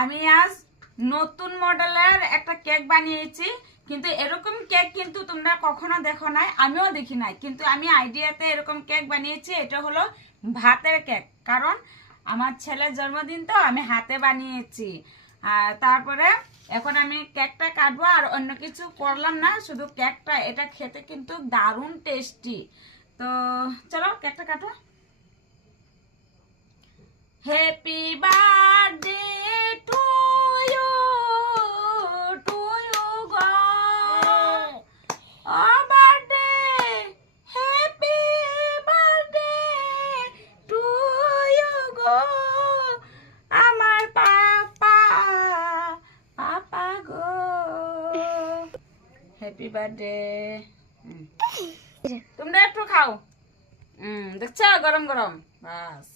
আমি আজ নতুন মডেলের একটা কেক বানিয়েছি, কিন্তু এরকম কেক কিন্তু তোমরা কখনো দেখো নাই, আমিও দেখি নাই, কিন্তু আমি আইডিয়াতে এরকম কেক বানিয়েছি, এটা হলো ভাতের কেক। কারণ আমার ছেলের জন্মদিন তো, আমি হাতে বানিয়েছি। আর তারপরে এখন আমি কেকটা কাটবো, আর অন্য কিছু করলাম না, শুধু কেকটা, এটা খেতে কিন্তু দারুণ টেস্টি। তো চলো, কেকটা কাটো। হ্যাপি বার্থডে গো আমার পাপা পাপা গো। হ্যাপি বার্থডে তোমরা একটু খাও। হুম দেখছ? গরম গরম। বাস।